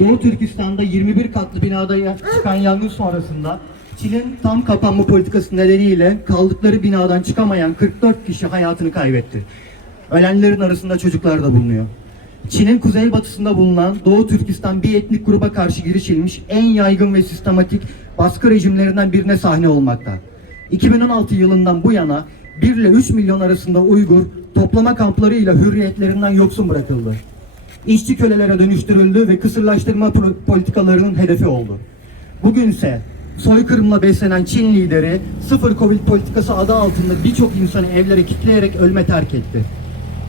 Doğu Türkistan'da 21 katlı binada çıkan yangın sonrasında Çin'in tam kapanma politikası nedeniyle kaldıkları binadan çıkamayan 44 kişi hayatını kaybetti. Ölenlerin arasında çocuklar da bulunuyor. Çin'in kuzeybatısında bulunan Doğu Türkistan bir etnik gruba karşı girişilmiş en yaygın ve sistematik baskı rejimlerinden birine sahne olmakta. 2016 yılından bu yana 1 ile 3 milyon arasında Uygur toplama kamplarıyla hürriyetlerinden yoksun bırakıldı işçi kölelere dönüştürüldü ve kısırlaştırma politikalarının hedefi oldu. Bugün ise soykırımla beslenen Çin lideri sıfır Covid politikası adı altında birçok insanı evlere kitleyerek ölme terk etti.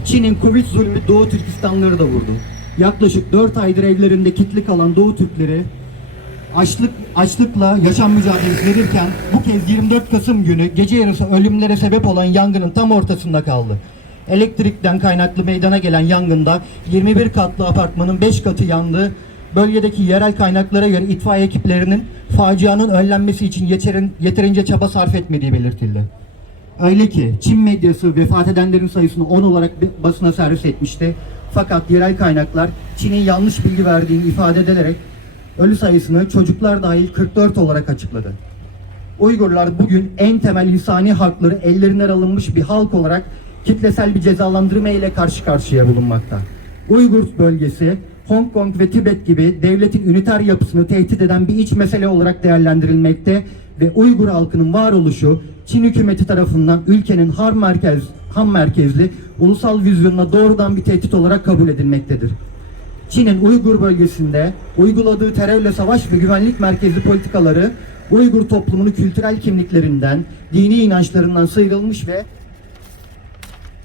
Çin'in Covid zulmü Doğu Türkistanları da vurdu. Yaklaşık 4 aydır evlerinde kitli kalan Doğu Türkleri açlık açlıkla yaşam mücadelesi verirken bu kez 24 Kasım günü gece yarısı ölümlere sebep olan yangının tam ortasında kaldı. Elektrikten kaynaklı meydana gelen yangında 21 katlı apartmanın 5 katı yandı. Bölgedeki yerel kaynaklara göre itfaiye ekiplerinin facianın önlenmesi için yeterin, yeterince çaba sarf etmediği belirtildi. Öyle ki Çin medyası vefat edenlerin sayısını 10 olarak basına servis etmişti. Fakat yerel kaynaklar Çin'in yanlış bilgi verdiğini ifade edilerek ölü sayısını çocuklar dahil 44 olarak açıkladı. Uygurlar bugün en temel insani hakları ellerinden alınmış bir halk olarak kitlesel bir cezalandırma ile karşı karşıya bulunmakta. Uygur bölgesi, Hong Kong ve Tibet gibi devletin üniter yapısını tehdit eden bir iç mesele olarak değerlendirilmekte ve Uygur halkının varoluşu Çin hükümeti tarafından ülkenin ham merkez ham merkezli ulusal vizyonuna doğrudan bir tehdit olarak kabul edilmektedir. Çin'in Uygur bölgesinde uyguladığı terörle savaş ve güvenlik merkezli politikaları Uygur toplumunu kültürel kimliklerinden, dini inançlarından sıyrılmış ve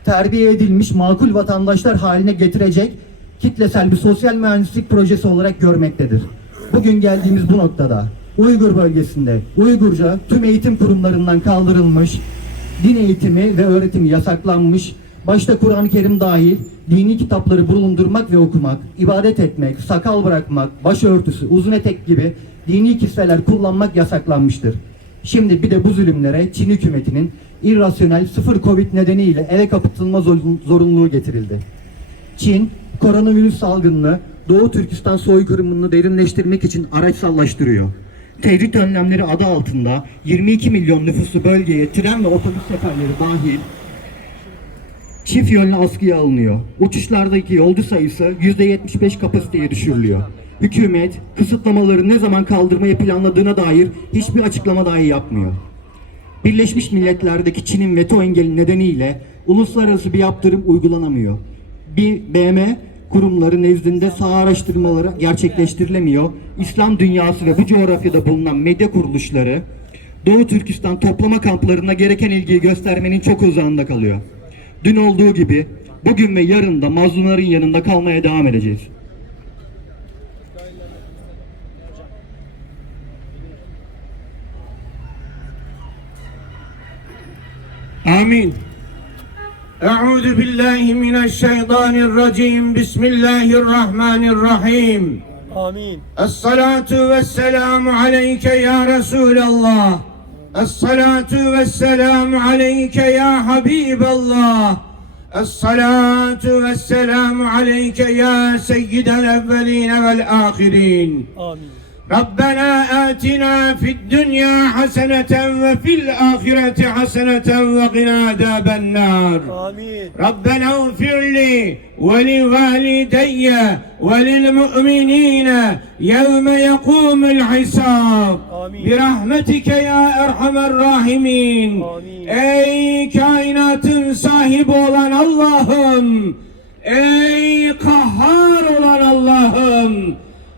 terbiye edilmiş makul vatandaşlar haline getirecek kitlesel bir sosyal mühendislik projesi olarak görmektedir. Bugün geldiğimiz bu noktada Uygur bölgesinde Uygurca tüm eğitim kurumlarından kaldırılmış, din eğitimi ve öğretimi yasaklanmış, başta Kur'an-ı Kerim dahil dini kitapları bulundurmak ve okumak, ibadet etmek, sakal bırakmak, başörtüsü, uzun etek gibi dini kisveler kullanmak yasaklanmıştır. Şimdi bir de bu zulümlere Çin hükümetinin irrasyonel sıfır Covid nedeniyle eve kapatılma zorun- zorunluluğu getirildi. Çin, koronavirüs salgınını Doğu Türkistan soykırımını derinleştirmek için araçsallaştırıyor. Tecrit önlemleri adı altında 22 milyon nüfuslu bölgeye tren ve otobüs seferleri dahil çift yönlü askıya alınıyor. Uçuşlardaki yolcu sayısı %75 kapasiteye düşürülüyor. Hükümet kısıtlamaları ne zaman kaldırmayı planladığına dair hiçbir açıklama dahi yapmıyor. Birleşmiş Milletler'deki Çin'in veto engeli nedeniyle uluslararası bir yaptırım uygulanamıyor. Bir BM kurumları nezdinde saha araştırmaları gerçekleştirilemiyor. İslam dünyası ve bu coğrafyada bulunan medya kuruluşları Doğu Türkistan toplama kamplarına gereken ilgiyi göstermenin çok uzağında kalıyor. Dün olduğu gibi bugün ve yarın da mazlumların yanında kalmaya devam edeceğiz. Amin. Euzu billahi mineşşeytanirracim. Bismillahirrahmanirrahim. Amin. Es-salatu vesselamü aleyke ya Resulallah. Esselatu vesselamu aleyke ya Habiballah. Esselatu vesselamu aleyke ya seyyidel evveline vel ahirin. Amin. ربنا آتنا في الدنيا حسنة وفي الآخرة حسنة وقنا عذاب النار Amin. ربنا اغفر لي ولوالدي وللمؤمنين يوم يقوم الحساب آمين. برحمتك يا أرحم الراحمين آمين. Ey kainatın sahibi olan Allah'ım Ey kahhar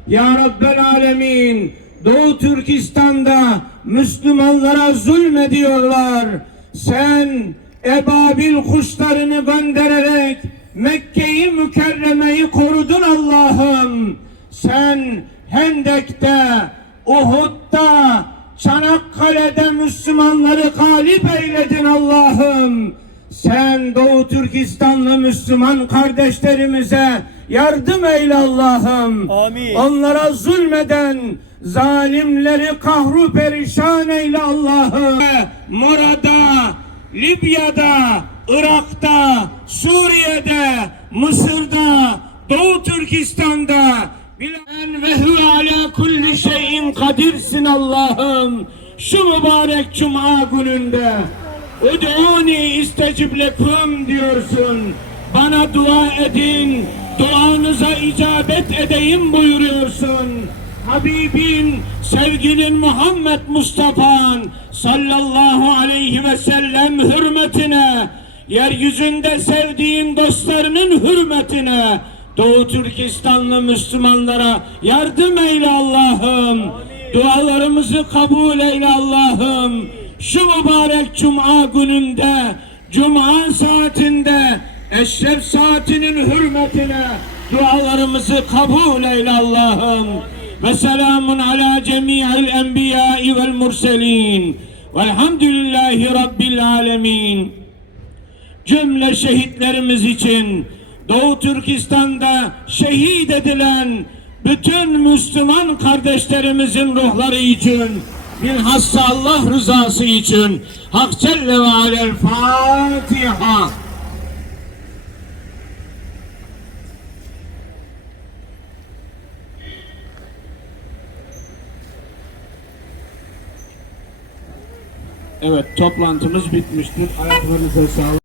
Ya Rabbel Alemin Doğu Türkistan'da Müslümanlara zulmediyorlar Sen ebabil kuşlarını göndererek Mekke'yi mükerremeyi korudun Allah'ım Sen Hendek'te Uhud'da Çanakkale'de Müslümanları galip eyledin Allah'ım. Sen Doğu Türkistanlı Müslüman kardeşlerimize yardım eyle Allah'ım. Amin. Onlara zulmeden zalimleri kahru perişan eyle Allah'ım. Morada Libya'da, Irak'ta, Suriye'de, Mısır'da, Doğu Türkistan'da bilen ve hu ala kulli şeyin kadirsin Allah'ım. Şu mübarek cuma gününde Ud'uni istecib lekum diyorsun. Bana dua edin, duanıza icabet edeyim buyuruyorsun. Habibin, sevgilin Muhammed Mustafa'nın sallallahu aleyhi ve sellem hürmetine, yeryüzünde sevdiğin dostlarının hürmetine, Doğu Türkistanlı Müslümanlara yardım eyle Allah'ım. Dualarımızı kabul eyle Allah'ım. Şu mübarek cuma gününde, cuma saatinde, eşref saatinin hürmetine dualarımızı kabul eyle Allah'ım. Ve selamun ala cemi'il enbiyai vel murselin. Velhamdülillahi Rabbil alemin cümle şehitlerimiz için Doğu Türkistan'da şehit edilen bütün Müslüman kardeşlerimizin ruhları için bilhassa Allah rızası için Hak Celle ve Alel Fatiha. Evet toplantımız bitmiştir. Ayaklarınıza sağlık.